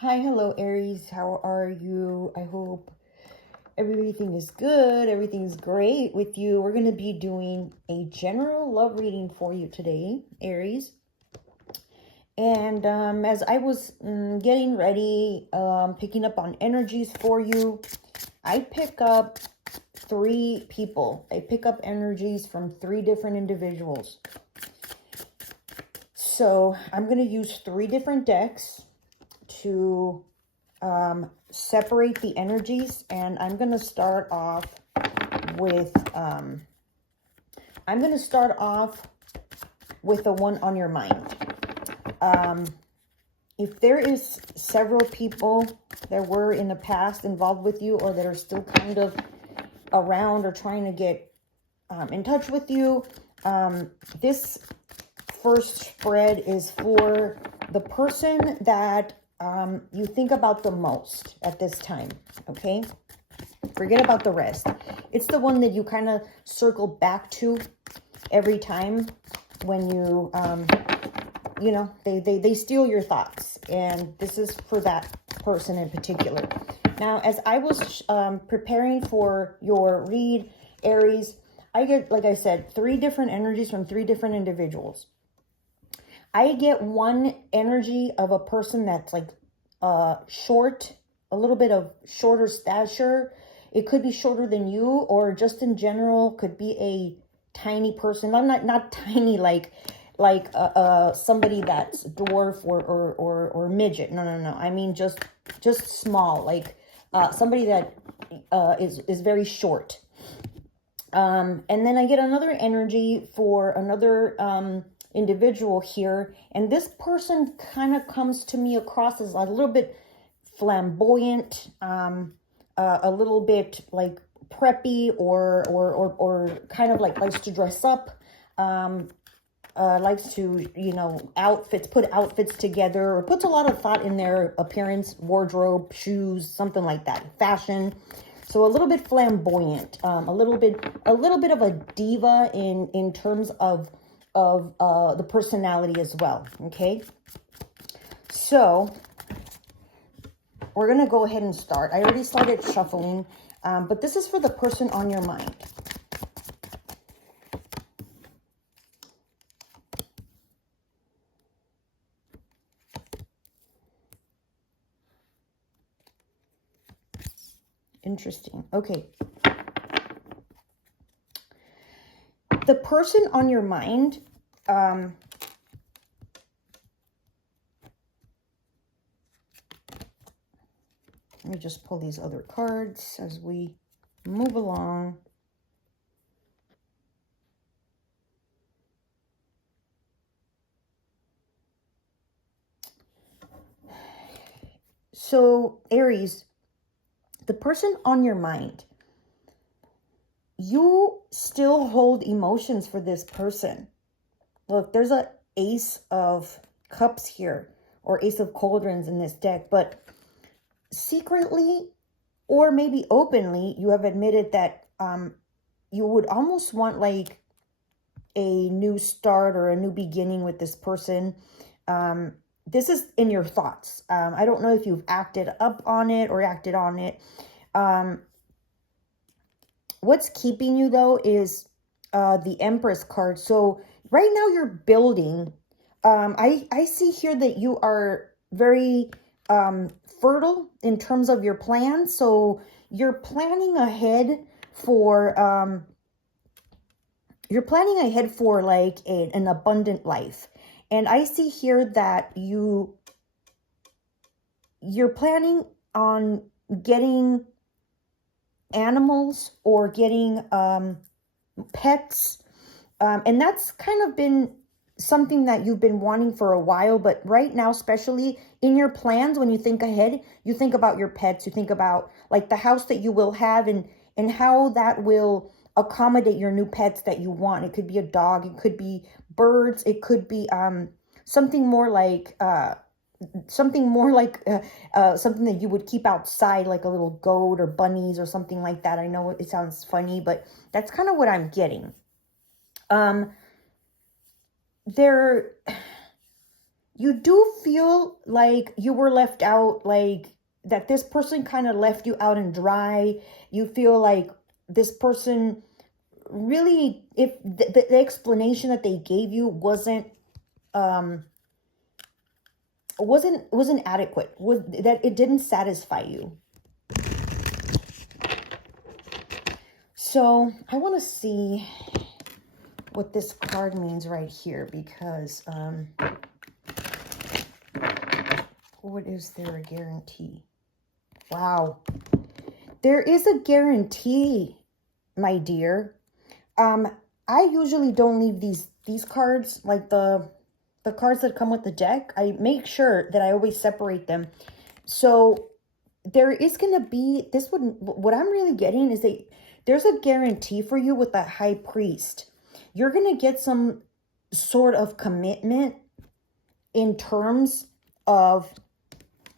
Hi, hello, Aries. How are you? I hope everything is good. Everything's great with you. We're going to be doing a general love reading for you today, Aries. And as I was getting ready, picking up on energies for you, I pick up 3 people. I pick up energies from 3 different individuals. So I'm going to use 3 different decks to separate the energies, and I'm going to start off with the one on your mind. If there is several people that were in the past involved with you, or that are still kind of around or trying to get in touch with you, this first spread is for the person that you think about the most at this time, okay? Forget about the rest. It's the one that you kind of circle back to every time when you, they steal your thoughts. And this is for that person in particular. Now, as I was preparing for your read, Aries, I get, like I said, 3 different energies from 3 different individuals. I get one energy of a person that's like short, a little bit of shorter stature. It could be shorter than you, or just in general could be a tiny person. I'm not tiny like somebody that's dwarf or midget. No. I mean just small, like somebody that is very short. And then I get another energy for another individual here, and this person kind of comes to me across as a little bit flamboyant, a little bit like preppy, or kind of like likes to dress up, likes to put outfits together, or puts a lot of thought in their appearance, wardrobe, shoes, something like that, fashion. So a little bit flamboyant, a little bit of a diva in terms of the personality as well. Okay, so we're gonna go ahead and start. I already started shuffling, but this is for the person on your mind. Interesting. Okay. The person on your mind, let me just pull these other cards as we move along. So, Aries, the person on your mind, you still hold emotions for this person. Look, there's an Ace of Cups here, or Ace of Cauldrons in this deck, but secretly or maybe openly, you have admitted that you would almost want like a new start or a new beginning with this person. This is in your thoughts. I don't know if you've acted up on it or acted on it. What's keeping you, though, is the Empress card. So right now you're building. I see here that you are very fertile in terms of your plans. So you're planning ahead for like an abundant life. And I see here that you're planning on getting animals or getting pets, and that's kind of been something that you've been wanting for a while. But right now, especially in your plans, when you think ahead, you think about your pets, you think about like the house that you will have, and how that will accommodate your new pets that you want. It could be a dog, it could be birds, it could be something more like something that you would keep outside, like a little goat or bunnies or something like that. I know it sounds funny, but that's kind of what I'm getting. you do feel like you were left out, like that this person kind of left you out and dry. You feel like this person really, if the explanation that they gave you wasn't adequate, that it didn't satisfy you. So I want to see what this card means right here, because what is there a guarantee? Wow, there is a guarantee, my dear. I usually don't leave these cards, like the cards that come with the deck. I make sure that I always separate them. So there is going to be this one. What I'm really getting is that there's a guarantee for you with the High Priest. You're going to get some sort of commitment in terms of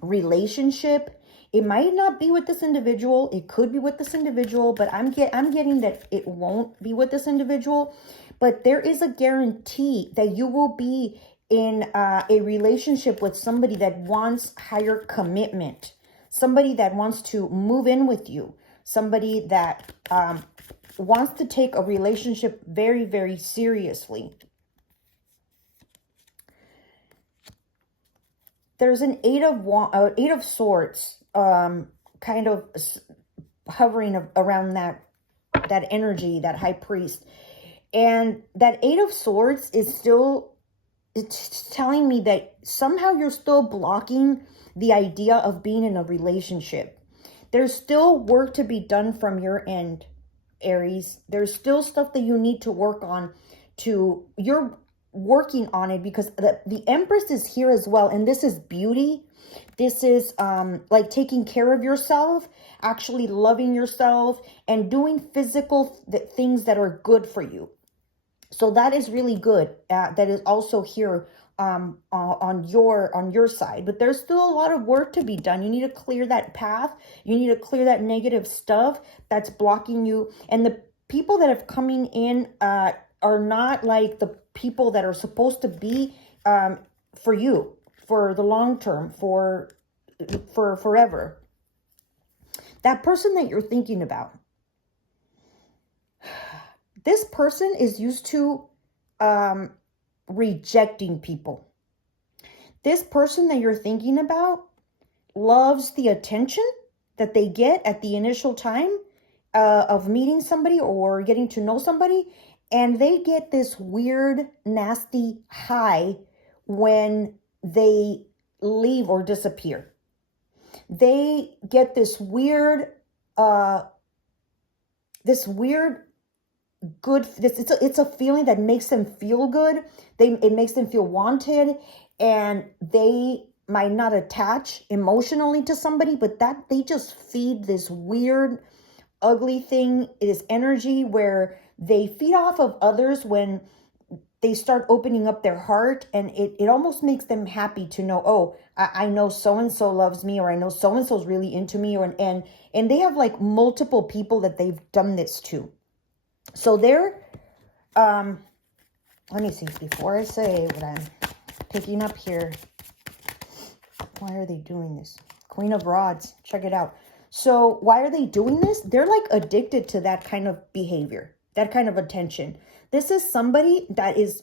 relationship. It might not be with this individual. It could be with this individual, but I'm getting that it won't be with this individual. But there is a guarantee that you will be in a relationship with somebody that wants higher commitment, somebody that wants to move in with you, somebody that wants to take a relationship very, very seriously. There's an Eight of Swords, kind of hovering around that energy, that High Priest. And that Eight of Swords is still, it's telling me that somehow you're still blocking the idea of being in a relationship. There's still work to be done from your end, Aries. There's still stuff that you need to work on. You're working on it, because the Empress is here as well. And this is beauty. This is like taking care of yourself, actually loving yourself, and doing physical things that are good for you. So that is really good. That is also here on your side. But there's still a lot of work to be done. You need to clear that path. You need to clear that negative stuff that's blocking you. And the people that have coming in are not like the people that are supposed to be for you, for the long term, for forever. That person that you're thinking about, this person is used to rejecting people. This person that you're thinking about loves the attention that they get at the initial time of meeting somebody or getting to know somebody. And they get this weird, nasty high when they leave or disappear. They get this weird good, it's a feeling that makes them feel good. It makes them feel wanted, and they might not attach emotionally to somebody, but that they just feed this weird, ugly thing, this energy where they feed off of others when they start opening up their heart, and it almost makes them happy to know, oh, I know so-and-so loves me, or I know so-and-so's really into me, and they have like multiple people that they've done this to. So they're, let me see, before I say what I'm picking up here, why are they doing this? Queen of Rods, check it out. So why are they doing this? They're like addicted to that kind of behavior, that kind of attention. This is somebody that is,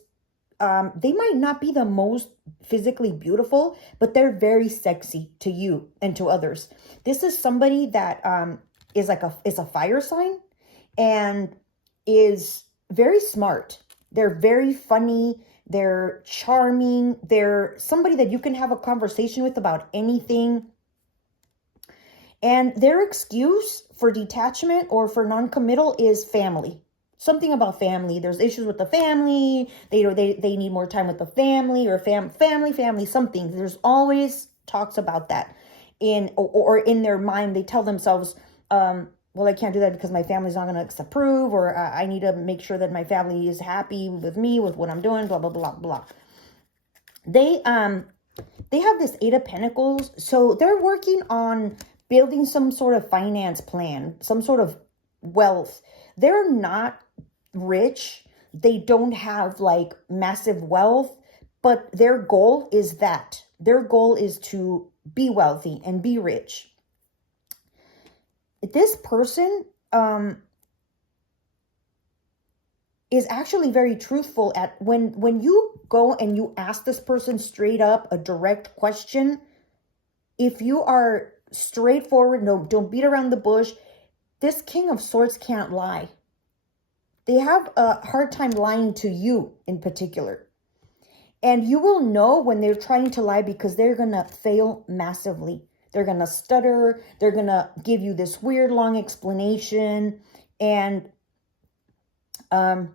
they might not be the most physically beautiful, but they're very sexy to you and to others. This is somebody that is a fire sign and is very smart. They're very funny. They're charming. They're somebody that you can have a conversation with about anything. And their excuse for detachment or for non-committal is family. Something about family. There's issues with the family. They need more time with the family, or family, something. There's always talks about that or in their mind. They tell themselves, well, I can't do that because my family's not going to approve, or I need to make sure that my family is happy with me, with what I'm doing, blah, blah, blah, blah. They have this Eight of Pentacles. So they're working on building some sort of finance plan, some sort of wealth. They're not rich. They don't have like massive wealth, but their goal is that. Their goal is to be wealthy and be rich. This person is actually very truthful at when you go and you ask this person straight up a direct question. If you are straightforward, no, don't beat around the bush, this King of Swords can't lie. They have a hard time lying to you in particular. And you will know when they're trying to lie because they're going to fail massively. They're going to stutter. They're going to give you this weird long explanation. And, but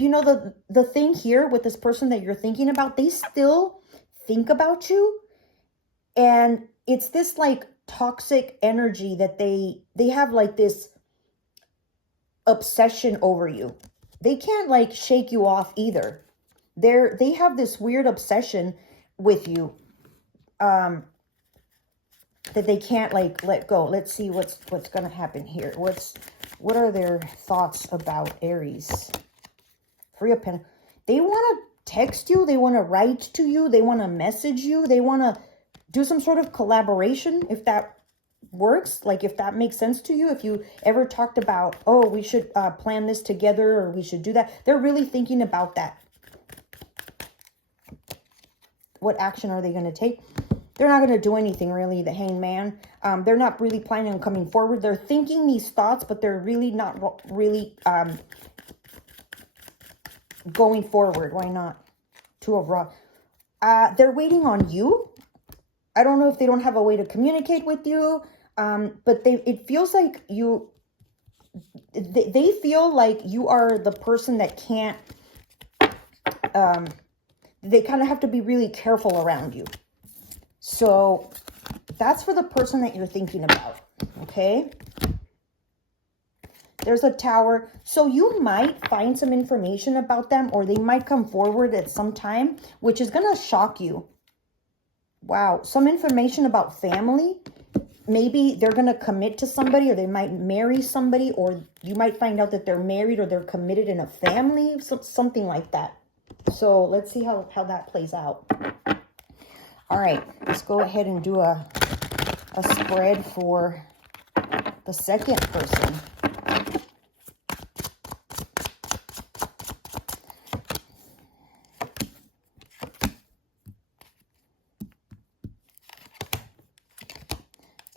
you know, the thing here with this person that you're thinking about, they still think about you. And it's this like toxic energy that they have, like this obsession over you. They can't like shake you off either. They have this weird obsession with you that they can't like let go. Let's see what's gonna happen here. What are their thoughts about Aries? Three of Pentacles. They want to text you. They want to write to you. They want to message you. They want to do some sort of collaboration, if that works, like if that makes sense to you. If you ever talked about, oh, we should plan this together, or we should do that, they're really thinking about that. What action are they going to take? They're not going to do anything really, the Hanged Man. They're not really planning on coming forward. They're thinking these thoughts, but they're really not really going forward. Why not? Two of Rods. They're waiting on you. I don't know if they don't have a way to communicate with you, but it feels like they feel like you are the person that can't, they kind of have to be really careful around you. So that's for the person that you're thinking about, okay? There's a Tower. So you might find some information about them, or they might come forward at some time, which is going to shock you. Wow. Some information about family. Maybe they're going to commit to somebody, or they might marry somebody, or you might find out that they're married or they're committed in a family, something like that. So let's see how that plays out. All right. Let's go ahead and do a spread for the second person.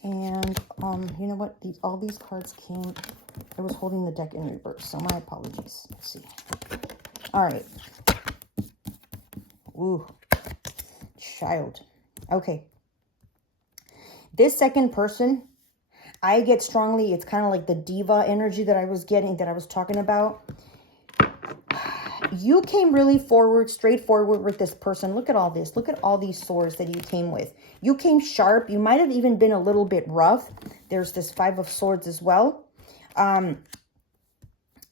And you know what? All these cards came. I was holding the deck in reverse, so my apologies. Let's see. All right. Ooh, child. Okay. This second person, I get strongly. It's kind of like the diva energy that I was getting, that I was talking about. You came really straightforward with this person. Look at all this. Look at all these swords that you came with. You came sharp. You might have even been a little bit rough. There's this Five of Swords as well. And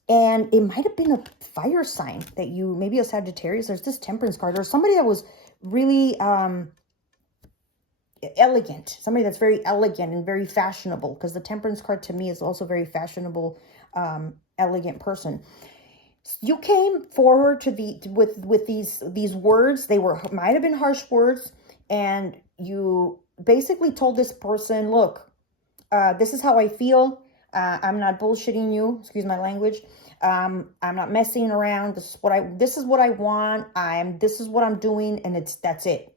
it might have been a fire sign that you, maybe a Sagittarius. There's this Temperance card, or somebody that was really elegant. Somebody that's very elegant and very fashionable, because the Temperance card to me is also very fashionable, elegant person. You came forward to with these words. They might have been harsh words, and you basically told this person, look, this is how I feel. I'm not bullshitting you. Excuse my language. I'm not messing around. This is what I want. This is what I'm doing, and that's it.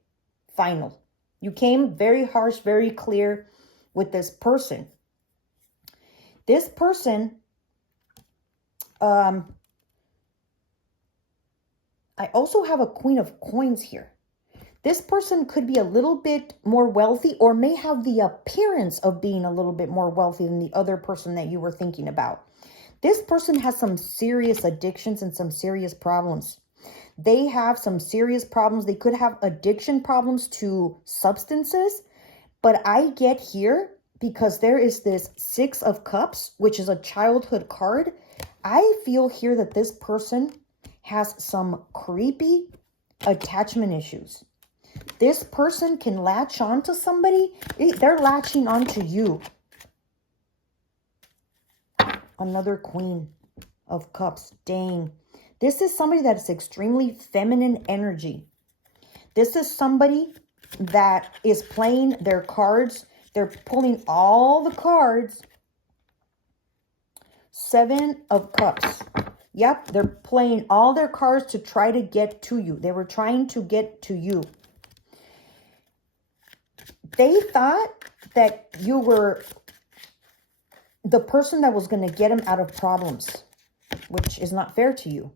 Final. You came very harsh, very clear with this person. This person, I also have a Queen of Coins here. This person could be a little bit more wealthy, or may have the appearance of being a little bit more wealthy than the other person that you were thinking about. This person has some serious addictions and some serious problems. They have some serious problems. They could have addiction problems to substances. But I get here, because there is this Six of Cups, which is a childhood card. I feel here that this person has some creepy attachment issues. This person can latch on to somebody. They're latching onto you. Another Queen of Cups. Dang. This is somebody that is extremely feminine energy. This is somebody that is playing their cards. They're pulling all the cards. 7 of Cups. Yep, they're playing all their cards to try to get to you. They were trying to get to you. They thought that you were the person that was going to get them out of problems, which is not fair to you.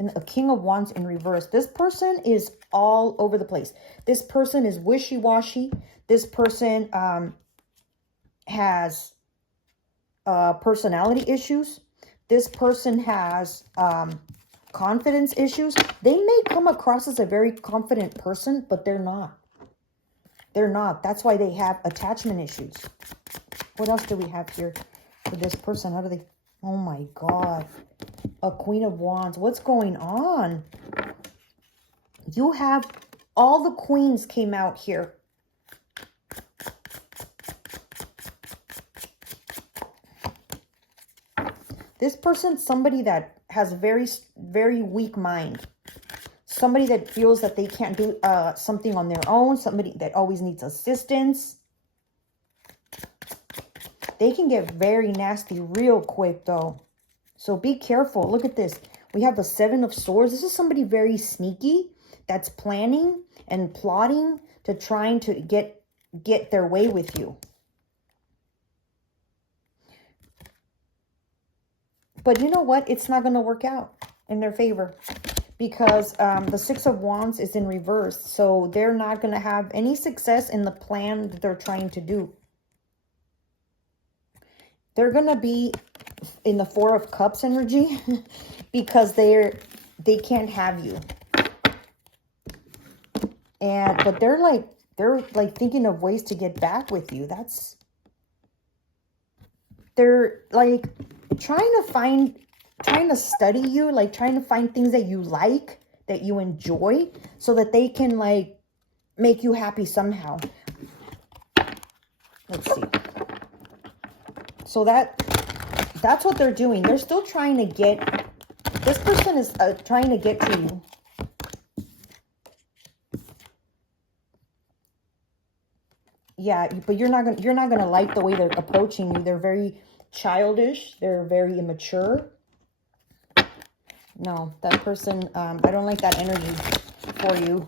And a King of Wands in reverse. This person is all over the place. This person is wishy-washy. This person has personality issues. This person has confidence issues. They may come across as a very confident person, but they're not. They're not. That's why they have attachment issues. What else do we have here for this person? How do they... Oh my God. A Queen of Wands. What's going on? You have... All the queens came out here. This person's somebody that has a very weak mind. Somebody that feels that they can't do something on their own. Somebody that always needs assistance. They can get very nasty real quick, though. So be careful. Look at this. We have the 7 of Swords. This is somebody very sneaky that's planning and plotting to trying to get their way with you. But you know what? It's not going to work out in their favor. Because the 6 of Wands is in reverse. So they're not going to have any success in the plan that they're trying to do. They're going to be in the 4 of Cups energy. Because they can't have you. But they're like thinking of ways to get back with you. They're like trying to study you, like trying to find things that you like, that you enjoy, so that they can like make you happy somehow. Let's see. So that's what they're doing. They're still trying to get, this person is trying to get to you. Yeah, but you're not gonna like the way they're approaching you. They're very childish. They're very immature. No, that person, I don't like that energy for you.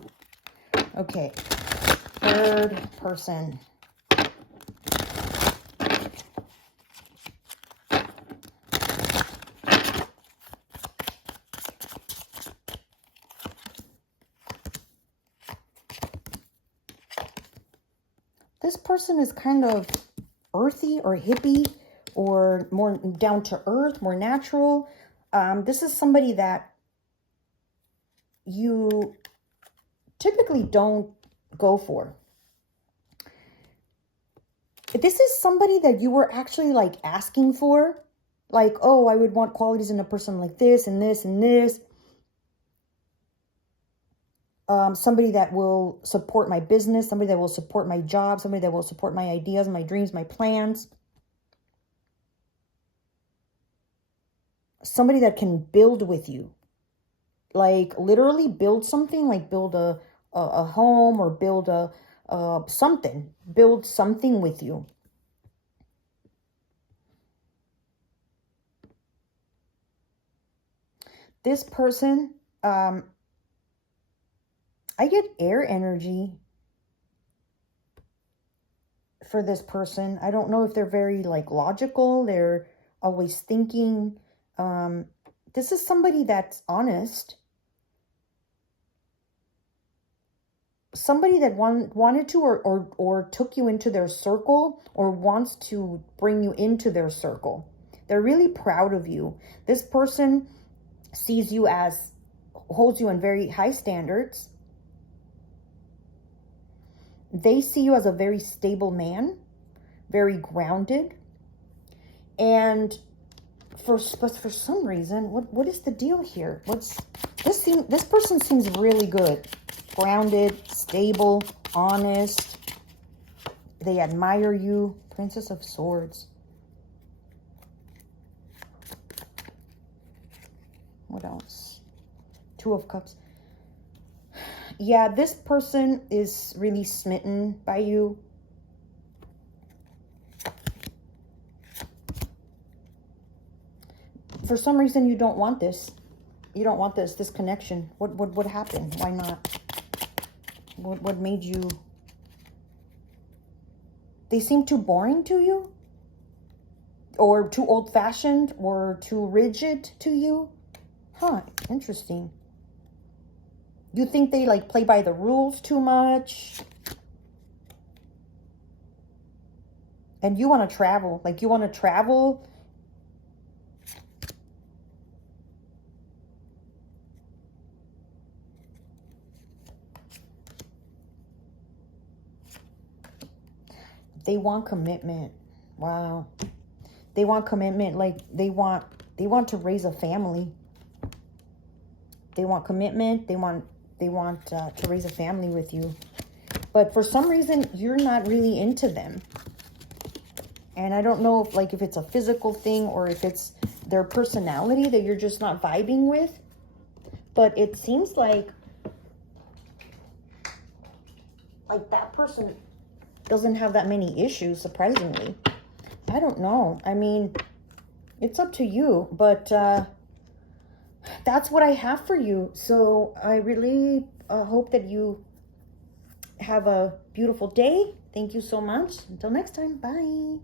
Okay, 3rd person. This person is kind of earthy or hippie or more down to earth, more natural. This is somebody that you typically don't go for. This is somebody that you were actually like asking for. Like, oh, I would want qualities in a person like this and this and this. Somebody that will support my business, somebody that will support my job, somebody that will support my ideas, my dreams, my plans. Somebody that can build with you. Like literally build something, like build a home or build something. Build something with you. This person, I get air energy for this person. I don't know if they're very like logical. They're always thinking. This is somebody that's honest. Somebody that wanted to or took you into their circle or wants to bring you into their circle. They're really proud of you. This person sees you as, holds you in very high standards. They see you as a very stable man, very grounded. And for some reason, what is the deal here? This person seems really good. Grounded, stable, honest. They admire you. Princess of Swords. What else? Two of Cups. Yeah, this person is really smitten by you. For some reason, you don't want this. You don't want this connection. What happened? Why not? What made you... They seem too boring to you? Or too old-fashioned? Or too rigid to you? Huh, interesting. You think they like play by the rules too much? And you want to travel. Like you want to travel. They want commitment. Wow. They want commitment. Like they want to raise a family. They want commitment. They want to raise a family with you. But for some reason, you're not really into them. And I don't know if it's a physical thing or if it's their personality that you're just not vibing with. But it seems like that person doesn't have that many issues, surprisingly. I don't know. I mean, it's up to you. But that's what I have for you. So I really hope that you have a beautiful day. Thank you so much. Until next time. Bye.